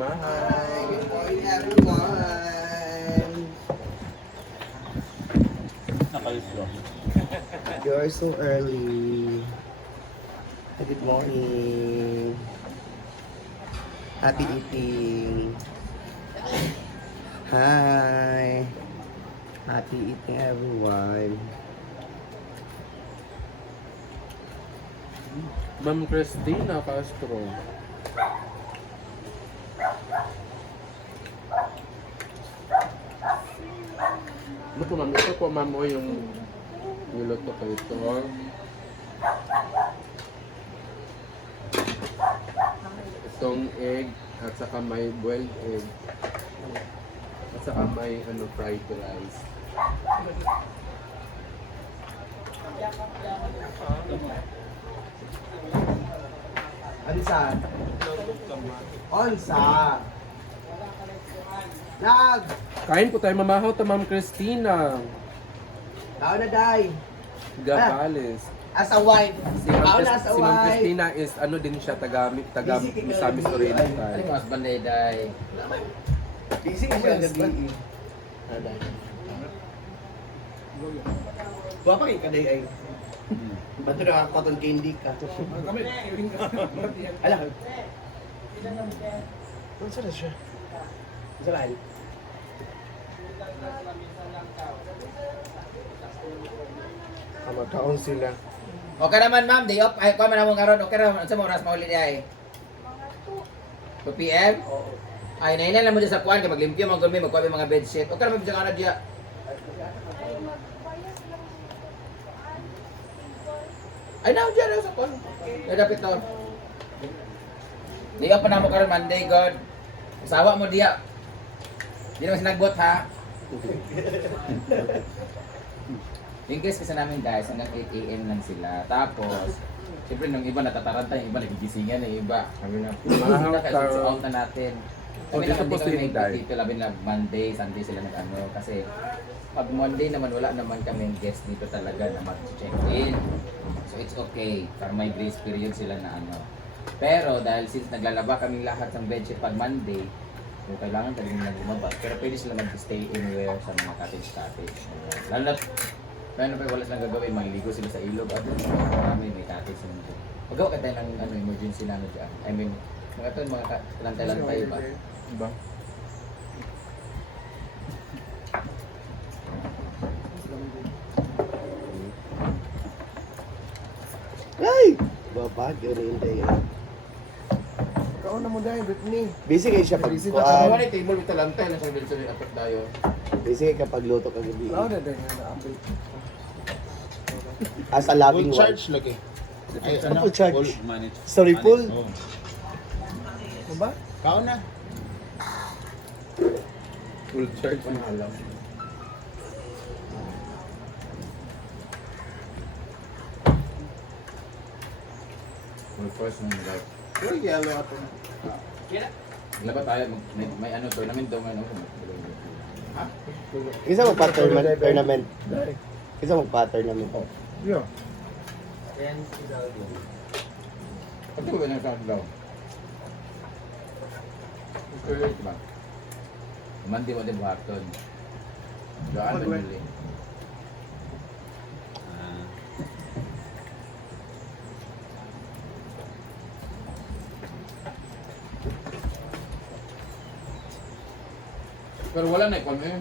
Hi, Good morning, everyone. Nakalislo. You're so early. Good morning. Happy eating. Hi. Happy eating, everyone. Ma'am Christina Castro. Ano po ma'am? Ito po ma'am o yung niluto ko ito. Itong egg at saka may boiled egg. At saka may fried rice. Ansa? Onsa? Lag! Kain po tayo mamahaw ta Ma'am Christina. Tao na, day. Gabales. As a wife. Si Ma'am, Tao na, as a si Ma'am wife. Christina is ano din siya taga Misamis Oriental. Ano mas banday day? Busy ka siya gabi. Buwa pa kayo kaday ay. Bato na cotton candy ka. Ala. Ano saan na siya? Saan? Kamagkaon sila. Okay naman ma'am, day off. Ay, kuha man akong karon. Okay naman. Sa mga oras mauli day? 2 p.m.? Ay, nainay lang mo dyan sa kuwan. Kaya maglimpyo, magkulmi, magkuha yung mga bedsheet. Okay naman dyan ka na dyan. Ay, na dyan sa kuwan. Ay, dapat to. Day off pa na mo karon Monday, God. Usawa mo diya. Di naman sinagbot ha. Yung guys kasi namin guys, hanggang 8 a.m. lang sila. Tapos, siyempre nung iba natataranta, yung iba nagigisingan, yung iba. Kami na, kasi out na natin. Kami dito naman po di si kami Inday. dito, labi na Monday, Sunday sila nag-ano. Kasi, pag Monday naman, wala naman kaming guest dito talaga na mag-check-in. So, it's okay. Para may grace period sila na ano. Pero, dahil since naglalaba kaming lahat ng bedsheet pag Monday, so, kailangan kami na lumabas. Pero pwede sila mag-stay anywhere sa mga cottage-cottage. Lalo na, kaya pa wala silang gagawin, maliligo sila sa ilog at marami may cottage sa mga. Magawa ka tayo ng emergency na dyan. I mean, mga ito, mga lantay-lantay ba? Diba? Ay! Babag yun yung day. Kaon na mo dahil, Britney. Busy kayo siya pag Busy kuwan. na table with lantay na siya bilso rin apat tayo. Busy kayo kapag luto kagabi. na dahil nga na-update. As a loving Full wife. charge lagi. Ay, ano? Full charge. Full manage. Sorry, full? Oh. Ano ba? Kao na. Full charge na alam. Full force mo nag Pero yellow ato na. Laba tayo, may ano, tournament daw ano. Ha? Isa mag-tournament. Isa mag-tournament. Yeah. Pati ko ba nang sound daw? Okay, diba? Mandi mo din buhaton. Doon ba nili? Pero wala na ikon eh.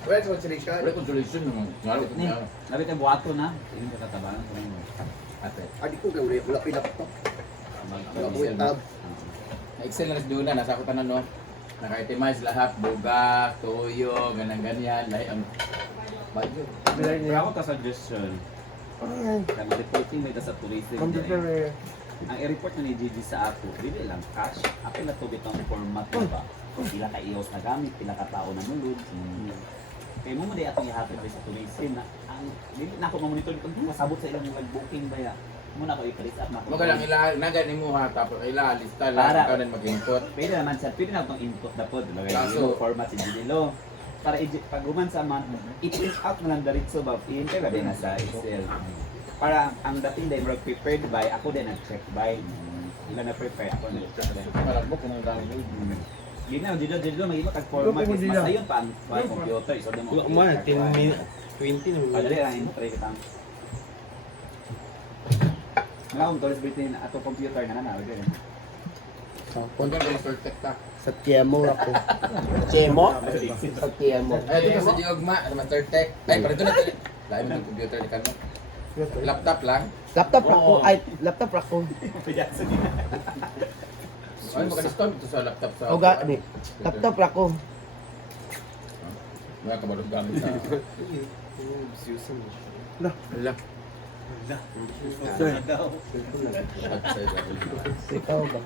Well, consolation. Wala consolation naman. Lalo ito na. Labi tayo buhato na. Hindi mo katabangan ko mo. Ate. Adi ko gawin. Wala pinapok. Excel na. Na-excel na doon na. Nasa ako tanan no. Naka-itemize lahat. Buga, toyo, ganang-ganyan. Lahi ang bagyo. Kaya ako ka-suggestion. Kami reporting may sa tourism. Ang i-report na ni Gigi sa ako, dili lang cash. Ako na to bitang format ba? Pila ka ios na gamit, pila ka tao na mulod. Kaya mo di atong ihapit rin sa tourism na ang dili na ako mamonitor pag masabot sa ilang nag-booking ba ya. Muna ko i-press up na ako. Magalang ilagay mo ha, tapos ilalista lang Para- ikaw na mag-input. Pwede naman siya, pwede na itong input na po. Kaso- Format si Gililo. Para pag uman sa man, i-print out mo lang diretso ba? I-enter ba din na sa Excel. Para ang dating day, prepared by, ako din nag-check by. Wala na prepare ako na. Malagbo kung ang dami yun. Hindi na, dito may iba kag-format. Mas masayon pa ang computer. So, mo. Wala mo, 10 minutes, 20 na. Dali lang, try kita. Mga kung tulis bitin ato computer na na. Kung ka Mr. Tech ta. Sa Tiemo ako. Tiemo? Sa Tiemo. Ay, ito sa Diogma, Master Tech. Ay, parito na ito. Lain mo ng computer ni Kano. Laptop lang. Laptop ako. Ay, laptop ako. Ay, maka-install ito sa laptop sa... O ga, ni. Laptop ako. Mga kabalog gamit sa... Ala. Ikaw ba?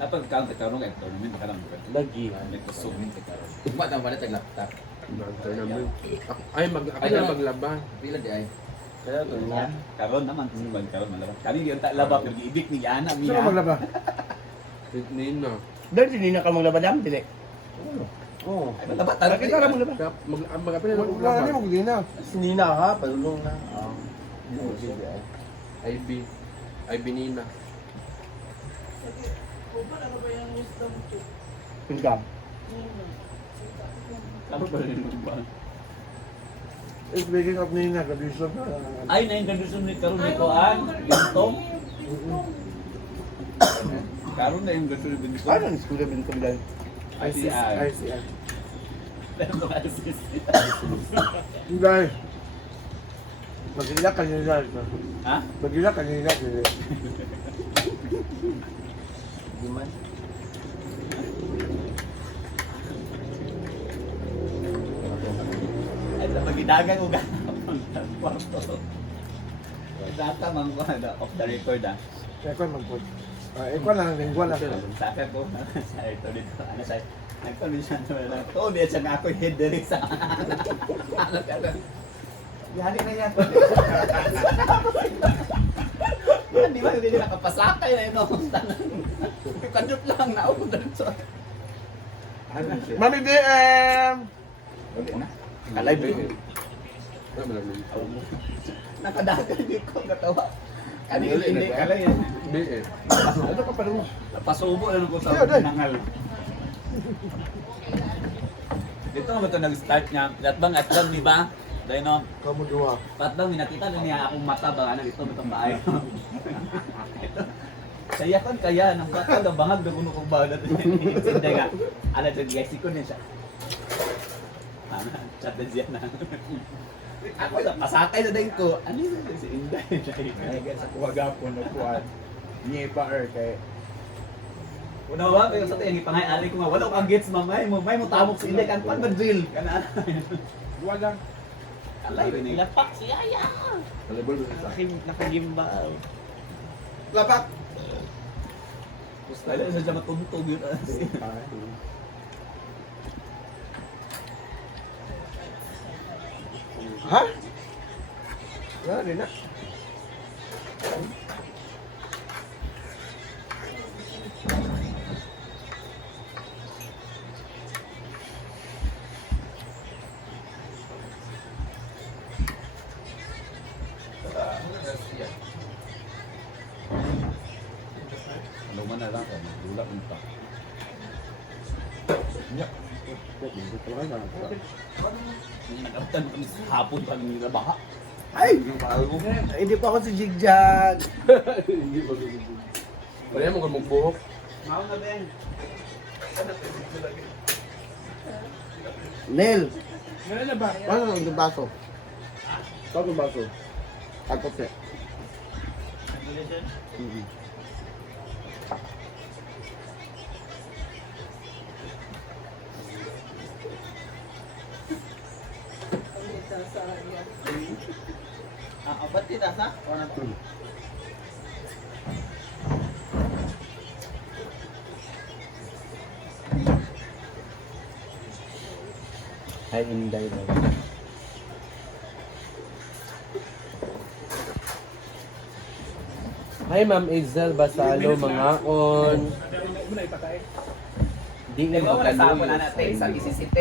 Dapat count karon ng tournament ka lang. Lagi. Tugma na ba na laptop? Tournament. Ay, ako na maglaba. Pila di ay. Kaya ito nga. Karon naman kung karon malaba. Kami gyud ta laba pero giibig ni ana mi. Sino maglaba? Nina. Doon din na ka maglaba dam, dili. Oo. Ay laba ta. Bakit ka maglaba? Mag-apin na maglaba. maglina. Sinina ha, palulong na. IB Nina. Pinggang. Ano ba rin ba? Speaking of Nina, kabisog na. Ay na introduce ni karon ni Koan. Ito. Karon na yung gusto ni Binto. Ano ang school bin ko bilang? ICI. Hindi. Magila kanina. Ha? Magila kanina. Di man. Ay pagidagan ko ganapon sa kwarto. Data man ko na off the record ah. Kaya ko magpud. Ikaw lang lingwa lang. Sa akin po, sa ito dito, ano siya, nagpamisyon naman lang. Oo, di siya nga ako head direct sa anak ka lang. Yari na yan. Yan, di ba hindi nila nakapasakay na yun? Kadot lang, nauna doon sa... Mami DM! Okay na. Kalive yun. Ano Nakadagan din ko, katawa. Kanil hindi ka lang yan. BS. Ano ka pa rin? Napasubo lang ko sa Yeah, day. nangal. Dito naman ito nag-start niya. Latbang di ba? Dahil no, Kamu dua. patbang minakita na niya akong mata ba ano ito itong bahay. Saya kan kaya ng bata na bangag na kuno kong balat. Hindi nga. Ano ito guys, ko din siya. Ano, chat din siya na. Ako na pasakay na din ko. Ano yun si Inday? Ay, sa kuwagapon na kuwan. Niya pa kay Una ba, pero sa tayo, pangay ali ko nga, wala kang gets mamay mo tamok si Inday, kan pan mag-drill. Kana. wala. Alay, nilapak si Yaya. Kalibol sa sa. Nakagimbal. Lapak! Gusto na siya matuntog yun. Ha? Wala din na. Ano man na lang, magdulak mo pa. Nag-abtan kami sa hapon pa ng baha. Ay! Hindi pa ako si Jigjag. Wala mo kung magbuhok. Mao na Ben. Nel! Meron na ba? Ano ang baso? Ito ang baso. Ako siya. Ba't kita sa? O na to? Ay, Inday na. Hi, Ma'am Isel Basalo, mga on. Muna ipatay. Di Di ba mo mo nasapo na natin sa isisite?